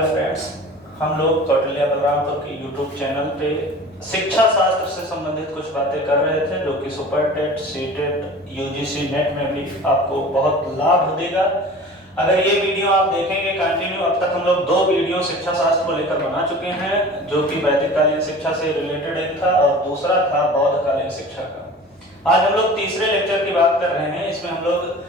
Friends, हम लोग कौटिल्य बलरामपुर के यूट्यूब चैनल पे शिक्षा शास्त्र से संबंधित कुछ बातें कर रहे थे, जो कि super TET, C TET, UGC NET में भी आपको बहुत लाभ देगा अगर ये वीडियो आप देखेंगे कंटिन्यू। अब तक हम लोग 2 वीडियो शिक्षा शास्त्र को लेकर बना चुके हैं, जो कि वैदिक कालीन शिक्षा से रिलेटेड एक था और दूसरा था बौद्ध कालीन शिक्षा का। आज हम लोग तीसरे लेक्चर की बात कर रहे हैं। इसमें हम लोग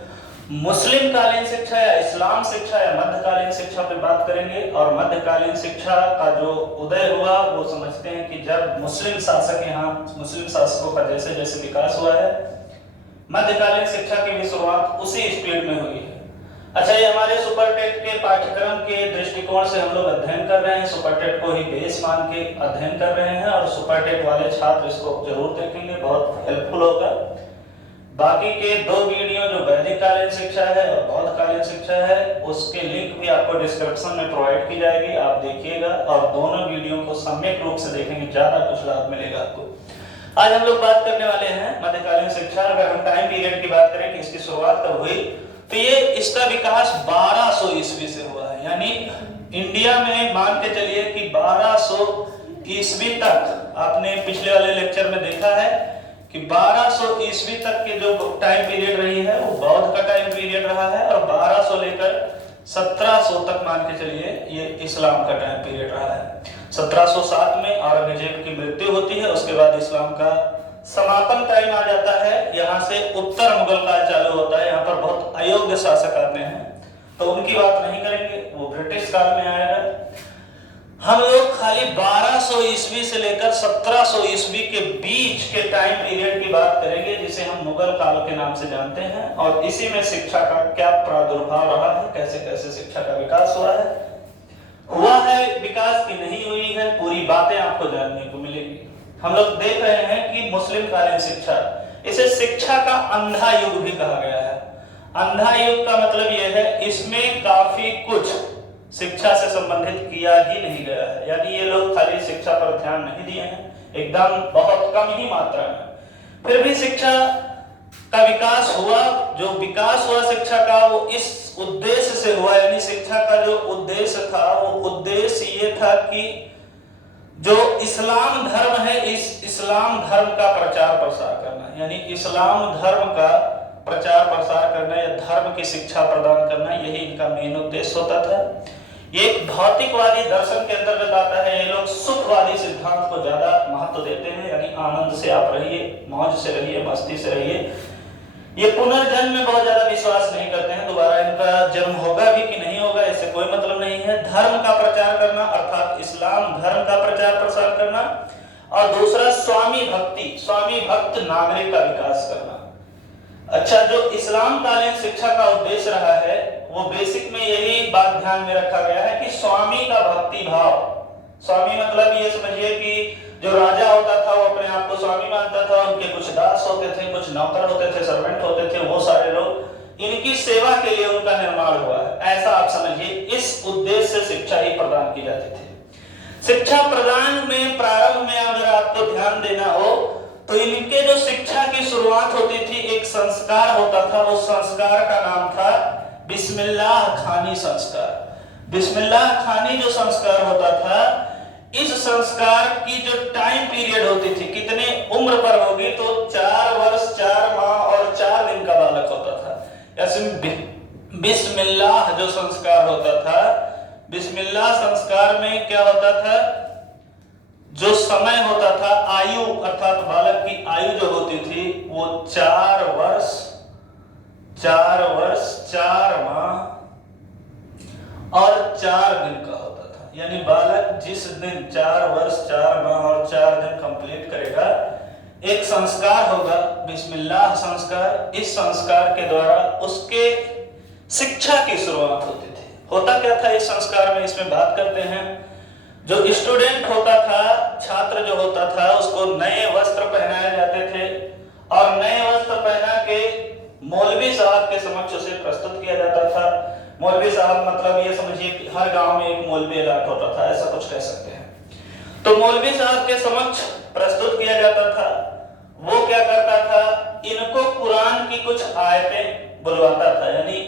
मुस्लिम कालीन शिक्षा या इस्लाम शिक्षा या मध्यकालीन शिक्षा पे बात करेंगे। और मध्यकालीन शिक्षा का जो उदय हुआ वो समझते हैं कि जब मुस्लिम शासक यहाँ मुस्लिम शासकों का जैसे जैसे विकास हुआ है, मध्यकालीन शिक्षा की भी शुरुआत उसी स्पीड में हुई है। अच्छा, ये हमारे सुपर टेट के पाठ्यक्रम के दृष्टिकोण से हम लोग अध्ययन कर रहे हैं, सुपर टेट को ही बेस मान के अध्ययन कर रहे हैं और सुपर टेट वाले छात्र इसको जरूर देखेंगे, बहुत हेल्पफुल होगा। बाकी के 2 वीडियो जो वैदिक कालीन शिक्षा है और बौद्ध कालीन शिक्षा है, उसके लिंक भी आपको डिस्क्रिप्शन में प्रोवाइड की जाएगी, आप देखिएगा और दोनों वीडियो को सम्यक रूप से देखेंगे, ज्यादा कुछ लाभ मिलेगा आपको। आज हम लोग बात करने वाले हैं मध्यकालीन शिक्षा। अगर हम टाइम पीरियड की बात करें कि इसकी शुरुआत कब हुई, तो ये इसका विकास 1200 ईस्वी से हुआ है। यानी इंडिया में मान के चलिए कि 1200 ईस्वी तक, आपने पिछले वाले लेक्चर में देखा है कि 1200 ईस्वी तक के जो टाइम पीरियड रही है वो बौद्ध का टाइम पीरियड रहा है और 1200 लेकर 1700 तक मान के चलिए ये इस्लाम का टाइम पीरियड रहा है। 1707 में औरंगजेब की मृत्यु होती है, उसके बाद इस्लाम का समापन टाइम आ जाता है। यहाँ से उत्तर मुगल काल चालू होता है। यहाँ पर बहुत अयोग्य शासक आते हैं, तो उनकी बात नहीं करेंगे, वो ब्रिटिश काल में आएगा। हम लोग खाली 1200 ईस्वी से लेकर 1700 ईस्वी के बीच के टाइम पीरियड की बात करेंगे, जिसे हम मुगल काल के नाम से जानते हैं। और इसी में शिक्षा का क्या प्रादुर्भाव रहा है, कैसे कैसे शिक्षा का विकास हुआ है विकास की नहीं हुई है, पूरी बातें आपको जानने को मिलेगी। हम लोग देख रहे हैं कि मुस्लिम कालीन शिक्षा, इसे शिक्षा का अंधा युग भी कहा गया है। अंधा युग का मतलब यह है इसमें काफी कुछ शिक्षा से संबंधित किया ही नहीं गया है। यानी ये लोग खाली शिक्षा पर ध्यान नहीं दिए हैं, एकदम बहुत कम ही मात्रा में। फिर भी शिक्षा का विकास हुआ। जो विकास हुआ शिक्षा का वो इस उद्देश्य से हुआ, यानी शिक्षा का जो उद्देश्य था वो उद्देश्य ये था कि जो इस्लाम धर्म है, इस इस्लाम धर्म का प्रचार प्रसार करना, यानी इस्लाम धर्म का प्रचार प्रसार करना या धर्म की शिक्षा प्रदान करना, यही इनका मेन उद्देश्य होता था। ये एक भौतिकवादी दर्शन के अंतर्गत आता है। ये लोग सुखवादी सिद्धांत को ज्यादा महत्व देते हैं, यानी आनंद से आप रहिए, मौज से रहिए, मस्ती से रहिए। ये पुनर्जन्म में बहुत ज्यादा विश्वास नहीं करते हैं, दोबारा इनका जन्म होगा भी कि नहीं होगा इससे कोई मतलब नहीं है। धर्म का प्रचार करना अर्थात इस्लाम धर्म का प्रचार प्रसार करना, और दूसरा स्वामी भक्ति, स्वामी भक्त नागरिक का विकास करना। अच्छा, जो इस्लाम कालीन शिक्षा का उद्देश्य रहा है वो बेसिक में यही बात ध्यान में रखा गया है कि स्वामी का भक्ति भाव। स्वामी मतलब ये समझिए कि जो राजा होता था वो अपने आप को स्वामी मानता था, उनके कुछ दास होते थे, कुछ नौकर होते थे, सर्वेंट होते थे, वो सारे लोग इनकी सेवा के लिए उनका निर्माण हुआ है, ऐसा आप समझिए। इस उद्देश्य से शिक्षा ही प्रदान की जाती थी। शिक्षा प्रदान में प्रारंभ में अगर आपको ध्यान देना हो तो इनके जो शिक्षा की शुरुआत होती थी, एक संस्कार होता था, उस संस्कार का नाम था बिस्मिल्लाह खानी संस्कार। बिस्मिल्लाह खानी जो संस्कार होता था, इस संस्कार की जो टाइम पीरियड होती थी, कितने उम्र पर होगी, तो 4 वर्ष 4 माह और 4 दिन का बालक होता था। ऐसे बिस्मिल्लाह जो संस्कार होता था, बिस्मिल्लाह संस्कार में क्या होता था, जो समय होता था, आयु अर्थात बालक की आयु जो होती थी वो 4 वर्ष 4 माह और 4 दिन का होता था। यानी बालक जिस दिन 4 वर्ष 4 माह और 4 दिन कंप्लीट करेगा, एक संस्कार होगा बिस्मिल्लाह संस्कार। इस संस्कार के द्वारा उसके शिक्षा की शुरुआत होती थी। होता क्या था इस संस्कार में, इसमें बात करते हैं। जो स्टूडेंट होता था, छात्र जो होता था, उसको नए वस्त्र पहनाए जाते थे और नए वस्त्र पहना के मौलवी साहब के समक्ष उसे प्रस्तुत किया जाता था। मौलवी साहब मतलब ये समझिए कि हर गांव में एक मौलवी अलॉट होता था, ऐसा कुछ कह सकते हैं। तो मौलवी साहब के समक्ष प्रस्तुत किया जाता था। वो क्या करता था, इनको कुरान की कुछ आयतें बुलवाता था। यानी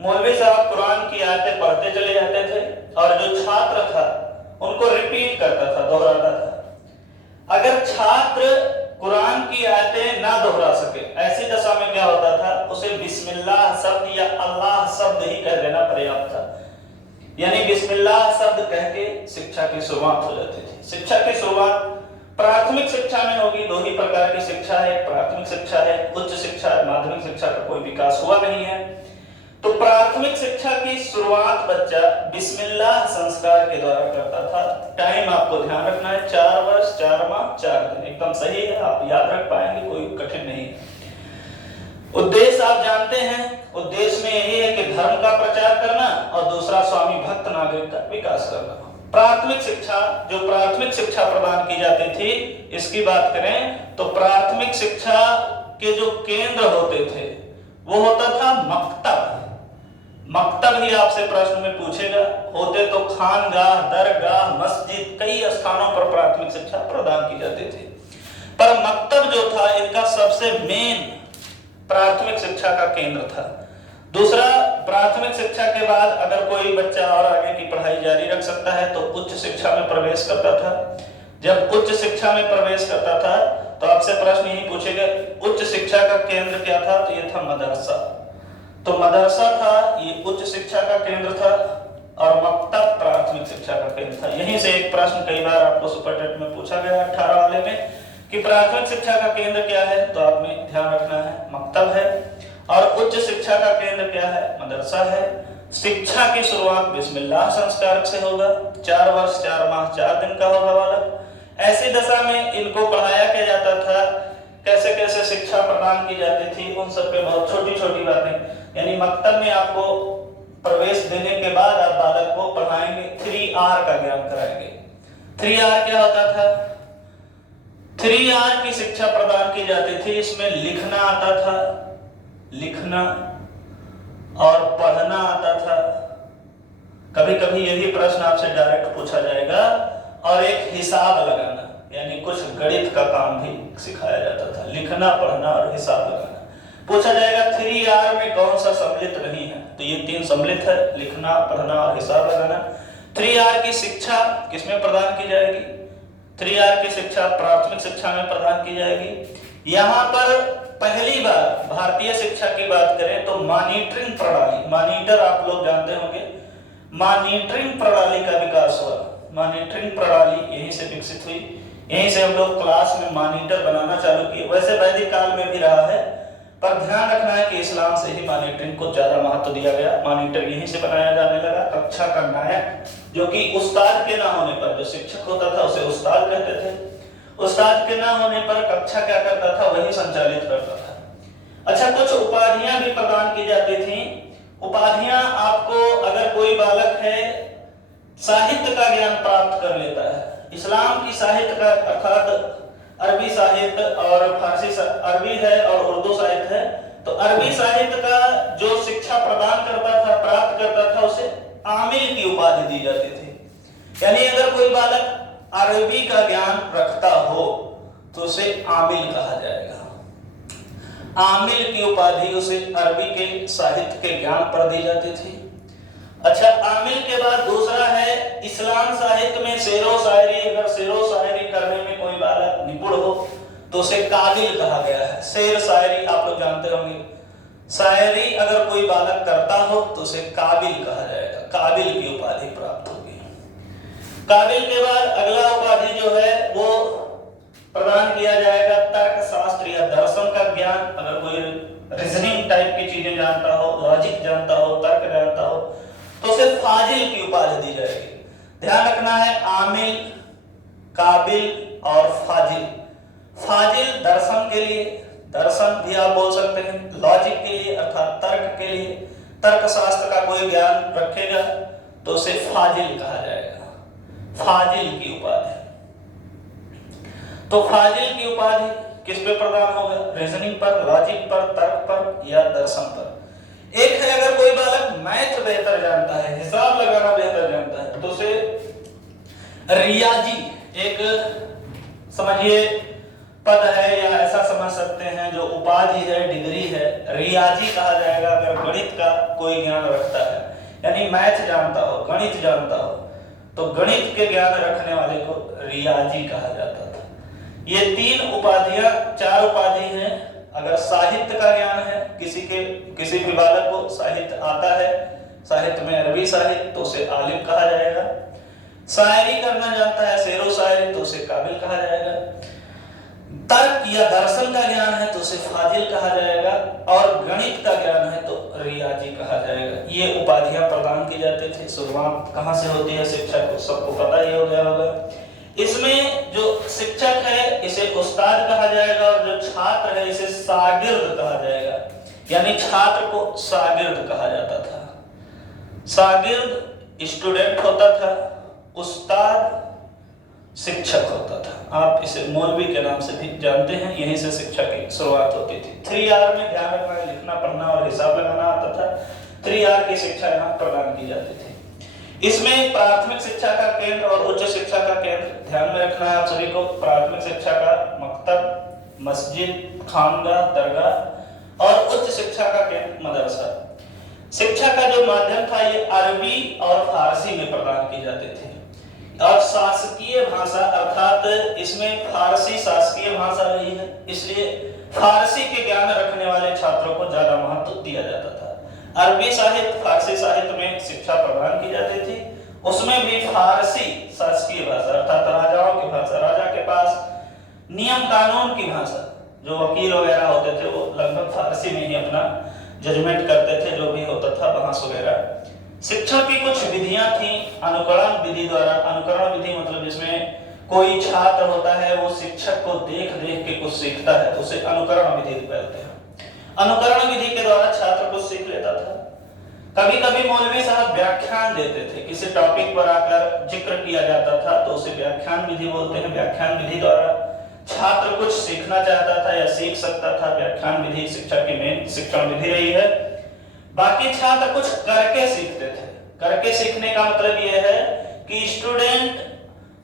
मौलवी साहब कुरान की आयतें पढ़ते चले जाते थे और जो छात्र था उनको रिपीट करता था, दोहराता था। अगर छात्र कुरान की आयतें ना दोहरा सके, ऐसी दशा में क्या होता था, उसे बिस्मिल्लाह शब्द या अल्लाह शब्द ही कह देना पर्याप्त था। यानी बिस्मिल्लाह शब्द कह के शिक्षा की शुरुआत हो जाती थी। शिक्षा की शुरुआत प्राथमिक शिक्षा में होगी। दो ही प्रकार की शिक्षा है, प्राथमिक शिक्षा है, उच्च शिक्षा है। माध्यमिक शिक्षा का कोई विकास हुआ नहीं है। तो प्राथमिक शिक्षा की शुरुआत बच्चा बिस्मिल्लाह संस्कार के द्वारा करता था। टाइम आपको ध्यान रखना है, 4 वर्ष 4 माह 4 दिन, एकदम सही है, आप याद रख पाएंगे, कोई कठिन नहीं है। उद्देश्य आप जानते हैं, उद्देश्य में यही है कि धर्म का प्रचार करना और दूसरा स्वामी भक्त नागरिक का विकास करना। प्राथमिक शिक्षा, जो प्राथमिक शिक्षा प्रदान की जाती थी, इसकी बात करें तो प्राथमिक शिक्षा के जो केंद्र होते थे वो होता था मकतब। मकतब ही आपसे प्रश्न में पूछेगा, होते तो खानगाह, दरगाह, मस्जिद, कई स्थानों पर प्राथमिक शिक्षा प्रदान की जाती थी, पर मकतब जो था इनका सबसे मेन प्राथमिक शिक्षा का केंद्र था। दूसरा, प्राथमिक शिक्षा के बाद अगर कोई बच्चा और आगे की पढ़ाई जारी रख सकता है तो उच्च शिक्षा में प्रवेश करता था। जब उच्च शिक्षा में प्रवेश करता था तो आपसे प्रश्न यही पूछेगा, उच्च शिक्षा का केंद्र क्या था, तो ये था मदरसा। तो मदरसा था, ये उच्च शिक्षा का केंद्र था, और मकतब प्राथमिक शिक्षा का केंद्र था। यहीं से एक प्रश्न कई बार आपको सुपरटेट में पूछा गया 18 वाले में कि प्राथमिक शिक्षा का केंद्र क्या है, तो आपने ध्यान रखना है मकतब है, और उच्च शिक्षा का केंद्र क्या है, मदरसा है। शिक्षा की शुरुआत बिस्मिल्लाह संस्कार से होगा। 4 वर्ष 4 माह 4 दिन का होगा बालक। ऐसी दशा में इनको पढ़ाया क्या जाता था, कैसे कैसे शिक्षा प्रदान की जाती थी, उन सब पे बहुत छोटी छोटी बातें। यानी मकतब में आपको प्रवेश देने के बाद आप बालक को पढ़ाएंगे, 3R का ज्ञान कराएंगे। 3R क्या होता था, 3R की शिक्षा प्रदान की जाती थी। इसमें लिखना आता था, लिखना और पढ़ना आता था। कभी कभी यही प्रश्न आपसे डायरेक्ट पूछा जाएगा, और एक हिसाब लगाना, यानी कुछ गणित का काम भी सिखाया जाता था। लिखना, पढ़ना और हिसाब लगाना पूछा जाएगा। 3R में कौन सा सम्मिलित नहीं है, तो ये 3 सम्मिलित है, लिखना, पढ़ना और हिसाब लगाना। 3R की शिक्षा किसमें प्रदान की जाएगी, 3R की शिक्षा प्राथमिक शिक्षा में प्रदान की जाएगी। यहाँ पर पहली बार भारतीय शिक्षा की बात करें तो मॉनिटरिंग प्रणाली, मॉनिटर आप लोग जानते होंगे, मॉनिटरिंग प्रणाली का विकास हुआ। मॉनिटरिंग प्रणाली यहीं से विकसित हुई, यहीं से हम लोग क्लास में मॉनिटर बनाना चालू किए। वैसे वैदिक काल में भी रहा है, पर ध्यान रखना है कि इस्लाम से ही मॉनिटरिंग को ज्यादा महत्व दिया गया। मॉनिटर यहीं से बनाया जाने लगा। कक्षा का नायक, जो कि उस्ताद के ना होने पर, जो शिक्षक होता था उसे उस्ताद कहते थे, उस्ताद के ना होने पर कक्षा क्या करता था, वही संचालित करता था। अच्छा, कुछ उपाधियां भी प्रदान की जाती थी। उपाधियां आपको, अगर कोई बालक है साहित्य का ज्ञान प्राप्त कर लेता है, इस्लाम की साहित्य का अर्थात अरबी साहित्य और फारसी, अरबी है और उर्दू साहित्य है, तो अरबी साहित्य का जो शिक्षा प्रदान करता था, प्राप्त करता था, उसे आमिल की उपाधि दी जाती थी। यानी अगर कोई बालक अरबी का ज्ञान रखता हो तो उसे आमिल कहा जाएगा। आमिल की उपाधि उसे अरबी के साहित्य के ज्ञान पर दी जाती थी। अच्छा, आमिल के बाद दूसरा है इस्लाम साहित्य में शेरो शायरी, अगर शेरो शायरी करने में कोई बालक निपुण हो तो उसे काबिल कहा गया है। शेर शायरी आप लोग जानते होंगे, शायरी अगर कोई बालक करता हो तो उसे काबिल कहा जाएगा, काबिल की उपाधि प्राप्त होगी। काबिल के बाद अगला उपाधि जो है वो प्रदान किया जाएगा तर्क शास्त्र या दर्शन का ज्ञान। अगर कोई रीजनिंग टाइप की चीजें जानता हो, लॉजिक जानता हो, तर्क जानता हो, तो उसे फाजिल की उपाधि दी जाएगी। ध्यान रखना है, आमिल, काबिल और फाजिल। फाजिल दर्शन के लिए, दर्शन भी आप बोल सकते हैं, लॉजिक के लिए अर्थात तर्क के लिए, तर्क शास्त्र का कोई ज्ञान रखेगा तो उसे फाजिल कहा जाएगा, फाजिल की उपाधि। तो फाजिल की उपाधि किस पे प्रदान होगा, रीजनिंग पर, लॉजिक पर, तर्क पर या दर्शन पर। एक है अगर कोई बालक मैथ बेहतर जानता है, हिसाब लगाना बेहतर जानता है, तो उसे रियाजी, एक समझिए पद है या ऐसा समझ सकते हैं जो उपाधि है, डिग्री है, रियाजी कहा जाएगा अगर गणित का कोई ज्ञान रखता है, यानी मैथ जानता हो, गणित जानता हो, तो गणित के ज्ञान रखने वाले को रियाजी कहा जाता था। ये तीन उपाधियां, चार उपाधि हैं। अगर साहित्य का ज्ञान है, किसी भी बालक को साहित्य आता है, साहित्य में अरबी साहित्य, तो उसे आलिम कहा जाएगा। शायरी करना जानता है, शेरो शायरी, तो उसे काबिल कहा जाएगा। तर्क या दर्शन का ज्ञान है तो उसे फाजिल कहा जाएगा, और गणित का ज्ञान है तो रियाजी कहा जाएगा। ये उपाधियां प्रदान की जाती थी। शुरुआत कहां से होती है शिक्षा को सबको पता ही हो गया होगा। इसमें जो शिक्षक है इसे उस्ताद कहा जाएगा, और जो छात्र है इसे शागिर्द कहा जाएगा, यानी छात्र को शागिर्द कहा जाता था। शागिर्द स्टूडेंट होता था, उस्ताद शिक्षक होता था। आप इसे मौलवी के नाम से भी जानते हैं। यहीं से शिक्षा की शुरुआत होती थी। 3R में ध्यान रखना, लिखना, पढ़ना और हिसाब लगाना आता था। 3R की शिक्षा यहाँ प्रदान की जाती थी। इसमें प्राथमिक शिक्षा का केंद्र और उच्च शिक्षा का केंद्र ध्यान में रखना है आप सभी को। प्राथमिक शिक्षा का मकतब, मस्जिद, खानगा, दरगाह, और उच्च शिक्षा का केंद्र मदरसा। शिक्षा का जो माध्यम था ये अरबी और फारसी में प्रदान की जाती थी। और शासकीय भाषा, अर्थात इसमें फारसी शासकीय भाषा रही है, इसलिए फारसी के ज्ञान रखने वाले छात्रों को ज्यादा महत्व दिया जाता था। अरबी साहित्य, फारसी साहित्य में शिक्षा प्रदान की जाती थी। उसमें भी फारसी शासकीय भाषा, अर्थात राजाओं की भाषा, राजा के पास नियम कानून की भाषा, जो वकील वगैरह होते थे वो लगभग फारसी में ही अपना जजमेंट करते थे, जो भी होता था बहस वगैरह। शिक्षा की कुछ विधियां थी अनुकरण विधि द्वारा। अनुकरण विधि मतलब जिसमें कोई छात्र होता है वो शिक्षक को देख देख के कुछ सीखता है, तो उसे अनुकरण विधि कहते हैं। अनुकरण विधि के द्वारा छात्र कुछ सीख लेता था। कभी कभी मौलवी साहब व्याख्यान देते थे, किसी टॉपिक पर आकर जिक्र किया जाता था तो उसे व्याख्यान विधि बोलते हैं। व्याख्यान विधि द्वारा छात्र कुछ सीखना चाहता था या सीख सकता था। व्याख्यान विधि शिक्षा की मेन शिक्षण विधि रही है। बाकी छात्र कुछ करके सीखते थे। करके सीखने का मतलब यह है कि स्टूडेंट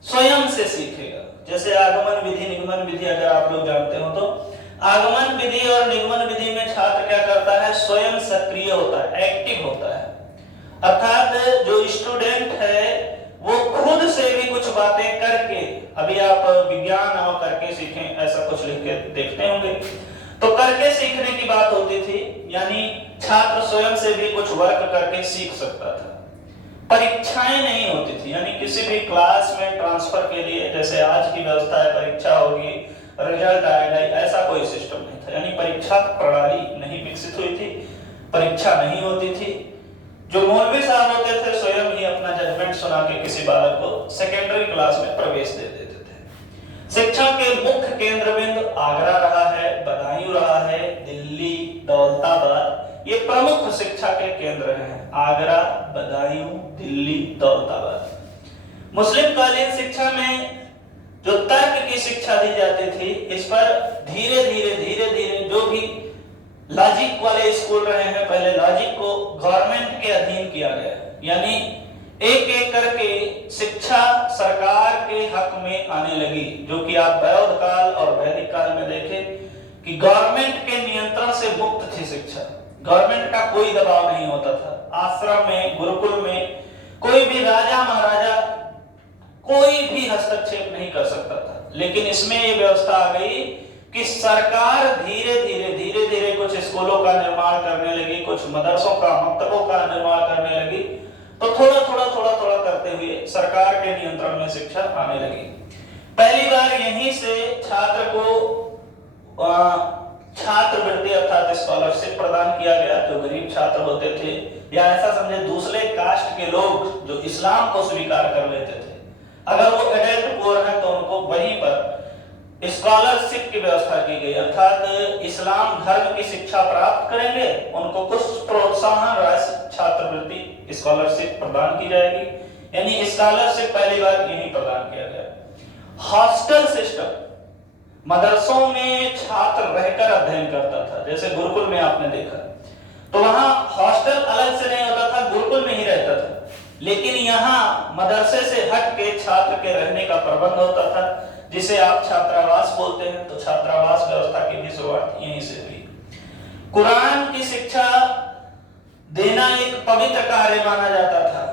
स्वयं से सीखेगा। जैसे आगमन विधि, निगमन विधि अगर आप लोग जानते हो, तो आगमन विधि और निगमन विधि में छात्र क्या करता है, स्वयं सक्रिय होता है, एक्टिव होता है। अर्थात जो स्टूडेंट है वो खुद से भी कुछ बातें करके, अभी आप विज्ञान और करके सीखें ऐसा कुछ लिख के देखते होंगे, तो करके सीखने की बात होती थी, यानी छात्र स्वयं से भी कुछ वर्क करके सीख सकता था। परीक्षाएं नहीं होती थी, यानी किसी भी क्लास में ट्रांसफर के लिए जैसे आज की व्यवस्था है, परीक्षा होगी, रिजल्ट आएगा, ऐसा कोई सिस्टम नहीं था। यानी परीक्षा प्रणाली नहीं विकसित हुई थी, परीक्षा नहीं होती थी। जो मौलवी साहब होते थे स्वयं ही अपना जजमेंट सुना के किसी बालक को सेकेंडरी क्लास में प्रवेश दे देते थे। शिक्षा के मुख्य केंद्र बिंदु आगरा रहा है, बदायूं रहा है, दिल्ली, दौलताबाद, ये प्रमुख शिक्षा के केंद्र हैं। आगरा, बदायूं, दिल्ली, दौलताबाद। मुस्लिम कालीन शिक्षा में जो तर्क की शिक्षा दी जाती थी, इस पर धीरे धीरे जो भी लॉजिक वाले स्कूल रहे हैं, पहले लॉजिक को गवर्नमेंट के अधीन किया गया, यानी एक एक करके शिक्षा सरकार के हक में आने लगी। जो कि आप बौद्ध काल और वैदिक काल में देखें कि गवर्नमेंट के नियंत्रण से मुक्त थी शिक्षा। गवर्नमेंट का कोई दबाव नहीं होता था। आश्रम में, गुरुकुल में कोई भी राजा महाराजा कोई भी हस्तक्षेप नहीं कर सकता था। लेकिन इसमें ये व्यवस्था आ गई कि सरकार धीरे धीरे कुछ स्कूलों का निर्माण करने लगी, कुछ मदरसों का, मकतबों का निर्माण करने लगी। तो थोड़ा करते हुए सरकार के नियंत्रण में शिक्षा आने लगी। पहली बार यहीं से छात्र को छात्रवृत्ति अर्थात स्कॉलरशिप प्रदान किया गया। जो गरीब छात्र होते थे या ऐसा समझे दूसरे कास्ट के लोग जो इस्लाम को स्वीकार कर लेते थे, अगर वो एडल्ट पुअर है तो उनको वहीं पर स्कॉलरशिप की व्यवस्था की गई, अर्थात इस्लाम धर्म की शिक्षा प्राप्त करेंगे, उनको कुछ प्रोत्साहन राशि छात्रवृत्ति स्कॉलरशिप प्रदान की जाएगी। यानी स्कॉलरशिप पहली बार यही प्रदान किया गया। हॉस्टल सिस्टम, मदरसों में छात्र रहकर अध्ययन करता था, जैसे गुरुकुल में आपने देखा, तो वहां हॉस्टल अलग से नहीं होता था, गुरुकुल में ही रहता था। लेकिन यहाँ मदरसे से हट के छात्र के रहने का प्रबंध होता था, जिसे आप छात्रावास बोलते हैं। तो छात्रावास व्यवस्था की भी शुरुआत यहीं से हुई। कुरान की शिक्षा देना एक पवित्र कार्य माना जाता था,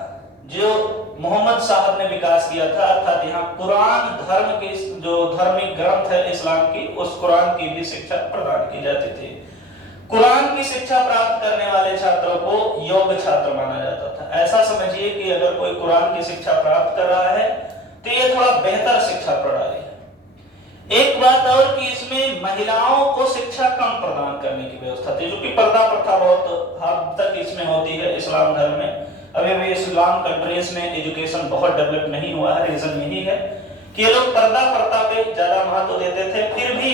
जो मोहम्मद साहब ने विकास किया था। अर्थात यहाँ कुरान धर्म की जो धार्मिक ग्रंथ है इस्लाम की, उस कुरान की भी शिक्षा प्रदान की जाती थी। कुरान की शिक्षा प्राप्त करने वाले छात्रों को योग्य छात्र माना जाता था। ऐसा समझिए कि अगर कोई कुरान की शिक्षा प्राप्त कर रहा है तो ये थोड़ा बेहतर शिक्षा प्रणाली है। एक बात और कि इसमें महिलाओं को शिक्षा कम प्रदान करने की व्यवस्था थी, जो कि पर्दा प्रथा बहुत हद तक इसमें होती है इस्लाम धर्म में। अभी भी इस्लाम कंट्रीज में एजुकेशन बहुत डेवलप नहीं हुआ है। रीजन यही है कि ये लोग पर्दा प्रथा पे ज्यादा महत्व देते थे। फिर भी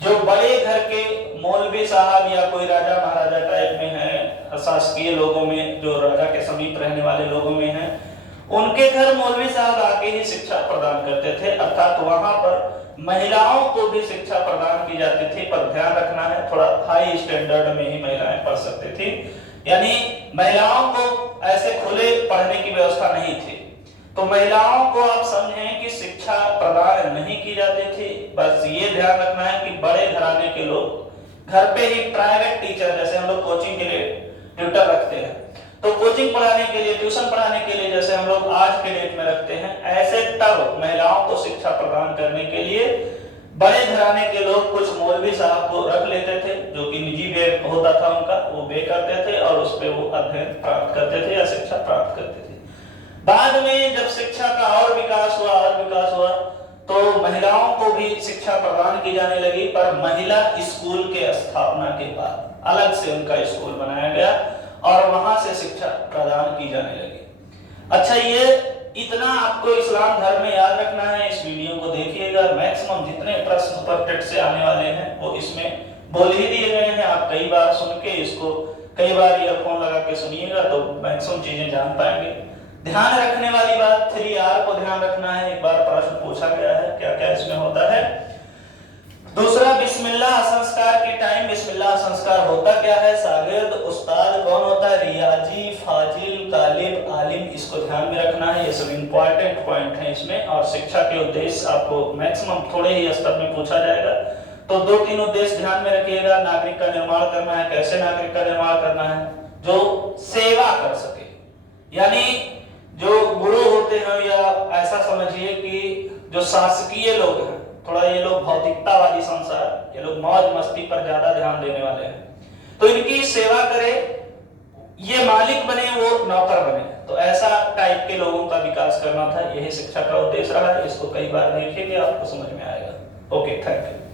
जो बड़े घर के मौलवी साहब या कोई राजा महाराजा टाइप में है, शासकीय लोगों में, जो राजा के समीप रहने वाले लोगों में है, उनके घर मौलवी साहब आके ही शिक्षा प्रदान करते थे। अर्थात वहां पर महिलाओं को भी शिक्षा प्रदान की जाती थी, पर ध्यान रखना है थोड़ा हाई स्टैंडर्ड में ही महिलाएं पढ़ सकती थी। यानी महिलाओं को ऐसे खुले पढ़ने की व्यवस्था नहीं थी। तो महिलाओं को आप समझें कि शिक्षा प्रदान नहीं की जाती थी। बस ये ध्यान रखना है कि बड़े घराने के लोग घर पे ही प्राइवेट टीचर, जैसे हम लोग कोचिंग के लिए ट्यूटर रखते हैं, तो कोचिंग पढ़ाने के लिए, ट्यूशन पढ़ाने के लिए जैसे हम लोग आज के डेट में रखते हैं, ऐसे तब महिलाओं को शिक्षा प्रदान करने के लिए बड़े घराने के लोग कुछ मौलवी साहब को रख लेते थे, जो कि निजी वे होता था उनका, वो वे करते थे और उस पे वो अध्ययन प्राप्त करते थे या शिक्षा प्राप्त करते थे। बाद में जब शिक्षा का और विकास हुआ तो महिलाओं को भी शिक्षा प्रदान की जाने लगी, पर महिला स्कूल के स्थापना के बाद अलग से उनका स्कूल बनाया गया और वहां से शिक्षा प्रदान की जाने लगी। अच्छा, ये इतना आपको इस्लाम धर्म में याद रखना है। इस वीडियो को देखिएगा, मैक्सिमम जितने प्रश्न सुपर टेट से आने वाले हैं वो इसमें बोल ही दिए गए हैं। आप कई बार सुन के इसको कई बार ईयरफोन लगा के सुनिएगा तो मैक्सिमम चीजें जान पाएंगे। ध्यान रखने वाली बात 3R को ध्यान रखना है। एक बार प्रश्न पूछा गया है, क्या क्या इसमें होता है। दूसरा, बिस्मिल्लाह संस्कार के टाइम बिस्मिल्लाह संस्कार होता क्या है। शागिर्द, उस्ताद कौन होता है, रियाजी, फाजिल, तालिब, आलिम, इसको ध्यान में रखना है। ये सब इंपॉर्टेंट पॉइंट है इसमें। और शिक्षा के उद्देश्य आपको मैक्सिमम थोड़े ही स्तर में पूछा जाएगा, तो 2-3 उद्देश्य ध्यान में रखिएगा। नागरिक का निर्माण करना है। कैसे नागरिक का निर्माण करना है, जो सेवा कर सके, यानी जो गुरु होते हैं, या ऐसा समझिए कि जो शासकीय लोग हैं, थोड़ा ये लोग भौतिकतावादी संसार, ये लोग मौज मस्ती पर ज्यादा ध्यान देने वाले हैं, तो इनकी सेवा करे, ये मालिक बने वो नौकर बने, तो ऐसा टाइप के लोगों का विकास करना था। यही शिक्षा का उद्देश्य रहा है। इसको कई बार देखिए कि आपको समझ में आएगा। Okay, thank you.